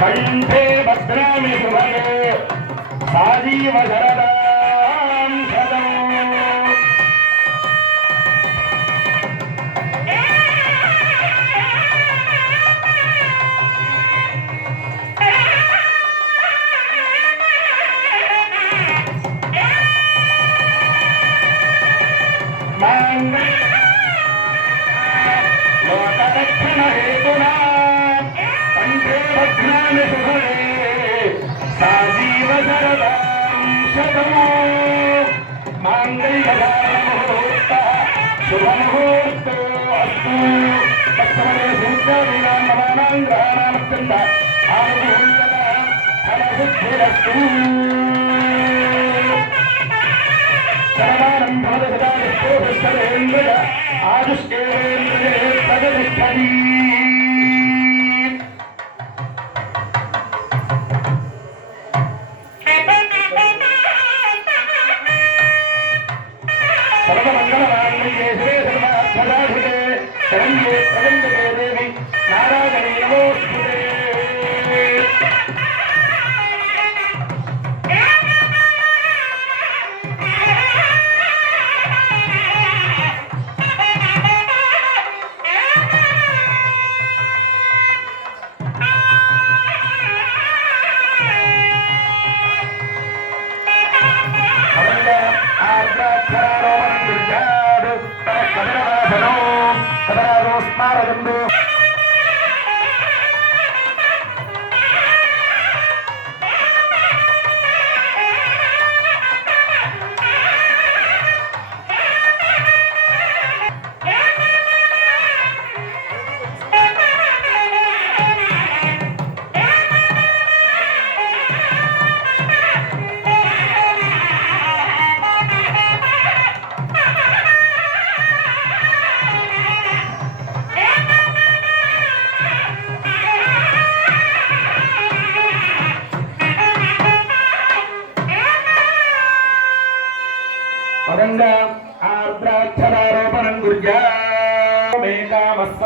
కంఠే భద్రామి శుభగే సాజీవ శరదాం लोकदक्षिण हेतुना पण्डे भद्राणि सुधरे सा जीव सरला शतमो माङ्गल्यधारमुहूर्तः शुभमुहूर्तो अस्तु तत्समये सूत्रादीनां नवानां ग्रहाणामत्यन्त आनुगुण्यतः फलबुद्धिरस्तु भगवान भगदाय को सर्वेन्द्र आज के प्रगति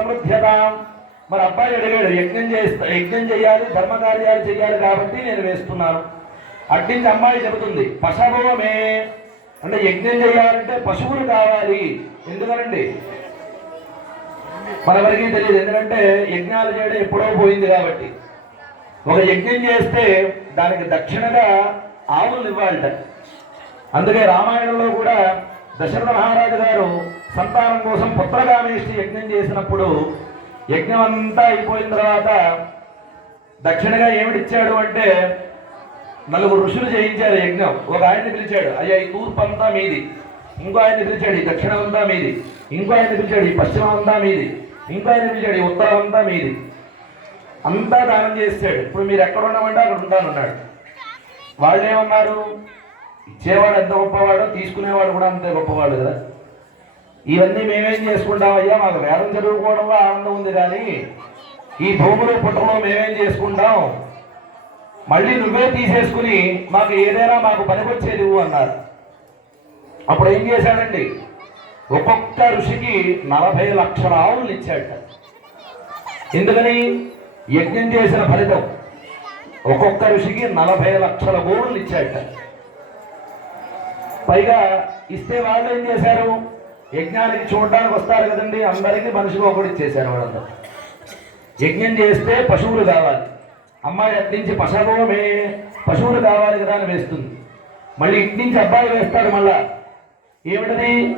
గుర్జామేకామసమృద్ధ్యతాం మరి అబ్బాయి అడిగాడు యజ్ఞం చేస్తా యజ్ఞం చేయాలి ధర్మ కార్యాలు చేయాలి కాబట్టి నేను వేస్తున్నాను. అట్టించి అమ్మాయి చెబుతుంది పశవమే అంటే యజ్ఞం చేయాలంటే పశువులు కావాలి. ఎందుకనండి? మనవరికి తెలియదు ఎందుకంటే యజ్ఞాలు చేయడం ఎప్పుడో పోయింది కాబట్టి. ఒక యజ్ఞం చేస్తే దానికి దక్షిణగా ఆవులు ఇవ్వాలట. అందుకే రామాయణంలో కూడా దశరథ మహారాజు గారు సంతానం కోసం పుత్రగామేష్టి యజ్ఞం చేసినప్పుడు యజ్ఞం అంతా అయిపోయిన తర్వాత దక్షిణగా ఏమిటిచ్చాడు అంటే నలుగురు ఋషులు చేయించారు యజ్ఞం. ఒక ఆయన్ని పిలిచాడు అయ్యా ఈ తూర్పు అంతా మీది. ఇంకో ఆయన్ని పిలిచాడు ఈ దక్షిణం అంతా మీది. ఇంకో ఆయన్ని పిలిచాడు ఈ పశ్చిమం అంతా మీది. ఇంకో ఆయన పిలిచాడు ఈ ఉత్తరం అంతా మీది. అంతా దానం చేస్తాడు ఇప్పుడు మీరు ఎక్కడ ఉండమంటే అక్కడ ఉంటానన్నాడు వాళ్ళు ఏమన్నారు ఇచ్చేవాడు ఎంత గొప్పవాడో తీసుకునేవాడు కూడా అంతే గొప్పవాడు కదా. ఇవన్నీ మేమేం చేసుకుంటామయ్యా? మాకు వేదం చదువుకోవడంలో ఆనందం ఉంది కానీ ఈ భూములు పుట్టలో మేమేం చేసుకుంటాం? మళ్ళీ నువ్వే తీసేసుకుని మాకు ఏదైనా మాకు పనికొచ్చేది అన్నారు. అప్పుడు ఏం చేశాడండి? ఒక్కొక్క ఋషికి నలభై లక్షల ఆవులు ఇచ్చాడట. ఎందుకని? యజ్ఞం చేసిన ఫలితం. ఒక్కొక్క ఋషికి నలభై లక్షల గోవులు ఇచ్చాడట. పైగా ఇస్తే వాళ్ళు ఏం చేశారు? యజ్ఞానికి చూడడానికి వస్తారు కదండి అందరికీ మనిషికి ఒకటి ఇచ్చేశారు వాళ్ళందరూ. యజ్ఞం చేస్తే పశువులు కావాలి. అమ్మాయి అట్నుంచి పశవమే పశువులు కావాలి కదా అని వేస్తుంది. మళ్ళీ ఇట్నుంచి అబ్బాయి వేస్తాడు మళ్ళా. ఏమిటది?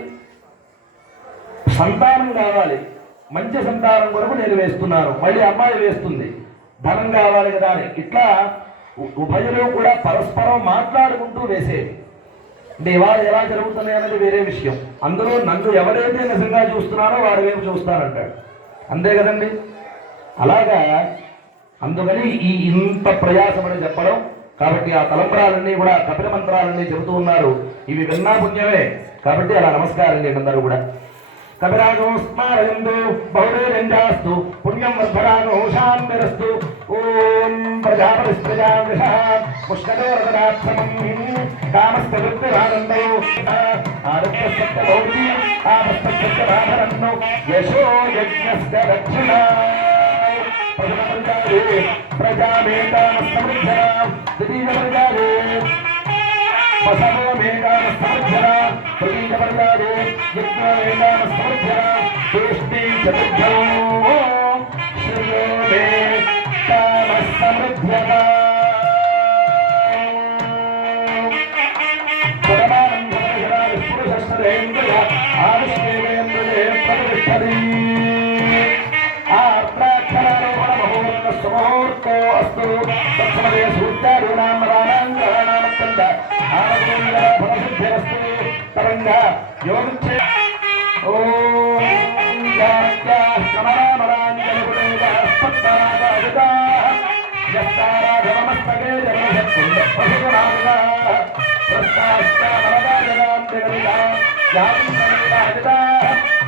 సంతానం కావాలి. మంచి సంతానం కొరకు నేను వేస్తున్నాను. మళ్ళీ అమ్మాయి వేస్తుంది. ధనం కావాలి కదా అని. ఇట్లా ఉభయలు కూడా పరస్పరం మాట్లాడుకుంటూ వేసేది. అంటే ఇవాళ ఎలా జరుగుతున్నాయి అన్నది వేరే విషయం. అందులో నన్ను ఎవరైతే నిజంగా చూస్తున్నారో వారి వైపు చూస్తారంటాడు. అంతే కదండి? అలాగా అందుకని ఈ ఇంత ప్రయాసమని చెప్పడం కాబట్టి ఆ తలంబరాలన్నీ కూడా కపిల మంత్రాలన్నీ చెబుతూ ఉన్నారు. ఇవి విన్నా పుణ్యమే. కాబట్టి అలా నమస్కారం చేయండి అందరూ కూడా. కపిరాగం స్మారయందు బహుళేంజాస్తు పుణ్యం వర్ధరాగం శాంతిరస్తు पुष्करोरगदात्मम् यशो यज्ञस्य रक्षिणा प्रजामेतामस्तमृद्धरा तृतीयवर्गारे बसवो मेधामस्तमृद्धरा तृतीयवर्गारे यज्ञमेतामस्तमृद्धरा तुष्टी चतुर्थो श्रियो मे ఆత్మాక్షరారోపణమహోర్తో అస్తు తత్సమదే సూర్యాదీనాం రామాంగరాణామత్తండ ఆనగోంగరఫలసిద్ధిరస్తు తరంగ యోగక్షే ఓం యాత్యాః సమరామరాంజలిపురేదాస్పత్తరాగాజితాః యస్తారాధనమస్తకే జగదశత్కుండపశుగుణాదిగాः ప్రస్తాశ్చామరగాజనాం జగదిగాः. యాతిందనిరాజితాः ముక్తాశ్చాస్తుభవంతు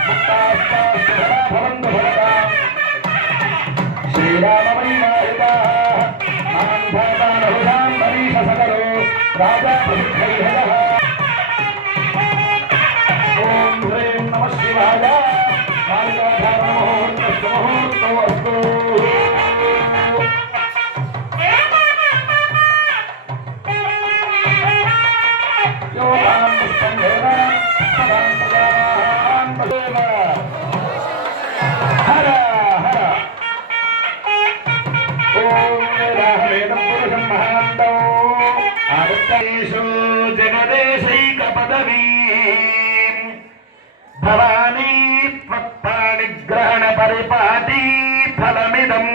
तनेषु जनदेशैकपदवी भवानी त्वत्पाणिग्रहणपरिपाटी फलमिदम्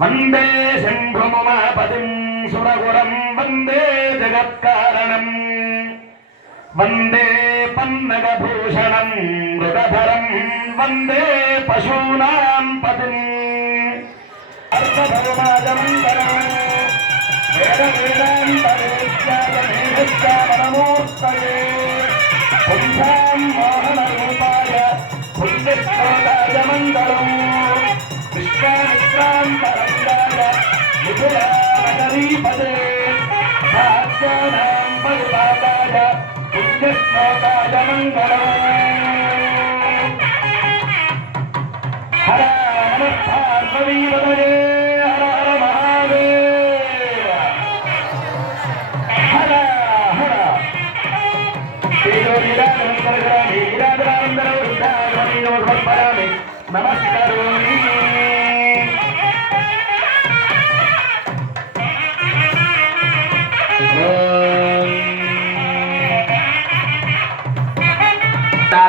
वन्दे शम्भुमुमापतिम् सुरगुरम् वन्दे जगत्कारणम् वन्दे पन्नगभूषणम् मृगधरम् वन्दे पशूनाम् पतिम् अर्धभगवादमन्तरम् மண்டலம் விஸ்வாமித்ராந்தரங்காய விபுலாபதே சாத்யானாம் பரிபாதாய புண்ணியஸ்லோகாய மண்டலம் ஹர நம பார்வதி வரவே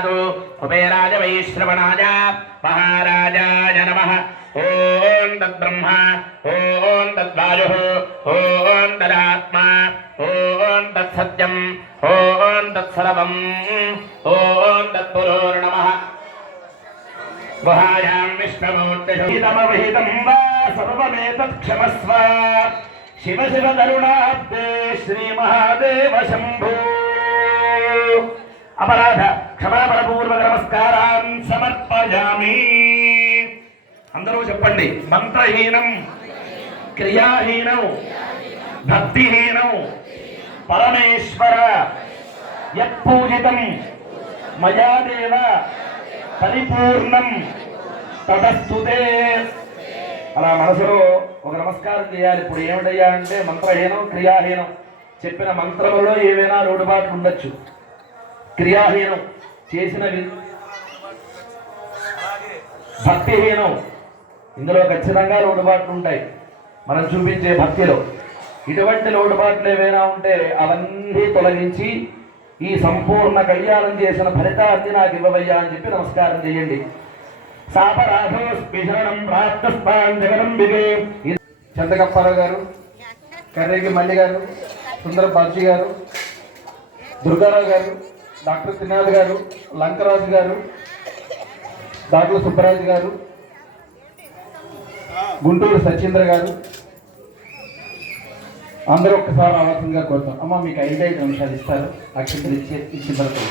प्रसादो कुबेराज वैश्रवणाय महाराजा नमः। ॐ तद्ब्रह्म। ॐ तद्वायु। ॐ तदात्मा। ॐ तत्सत्यम्। ॐ तत्सर्वम्। ॐ तत्पुरोर्नमः गुहायां विष्णुमूर्तिषुहितमभिहितं शिव शिव शिव श्री महादेव शंभू అపరాధ క్షమాపణపూర్వక నమస్కారాన్ సమర్పయామి. అందరూ చెప్పండి మంత్రహీనం క్రియాహీనం భక్తిహీనం పరమేశ్వర యత్పూజితం మయాదేవ పరిపూర్ణం తటస్థుతే అలా మనసులో ఒక నమస్కారం చేయాలి. ఇప్పుడు ఏమిటయ్యా అంటే మంత్రహీనం క్రియాహీనం. చెప్పిన మంత్రములో ఏవైనా లోటుబాట్లు ఉండొచ్చు. క్రియాహీనం చేసినవి. భక్తిహీనం. ఇందులో ఖచ్చితంగా లోటుబాట్లు ఉంటాయి. మనం చూపించే భక్తిలో. ఇటువంటి లోటుబాట్లు ఏవైనా ఉంటే అవన్నీ తొలగించి ఈ సంపూర్ణ కళ్యాణం చేసిన ఫలితాన్ని నాకు ఇవ్వవయ్యా అని చెప్పి నమస్కారం చేయండి. సాపరాధోస్మిశరణం గారు కర్రేగి మల్లి గారు సుందర బాజీ గారు దుర్గారావు గారు డాక్టర్ త్రినాథ్ గారు లంకరాజు గారు డాక్టర్ సుబ్బరాజు గారు గుంటూరు సచీంద్ర గారు. అందరూ ఒక్కసారి ఆవాసంగా కోరుతాం. అమ్మ మీకు ఐదు ఐదు నిమిషాలు ఇస్తారు. అక్షంతలు ఇచ్చే ఇచ్చిన తర్వాత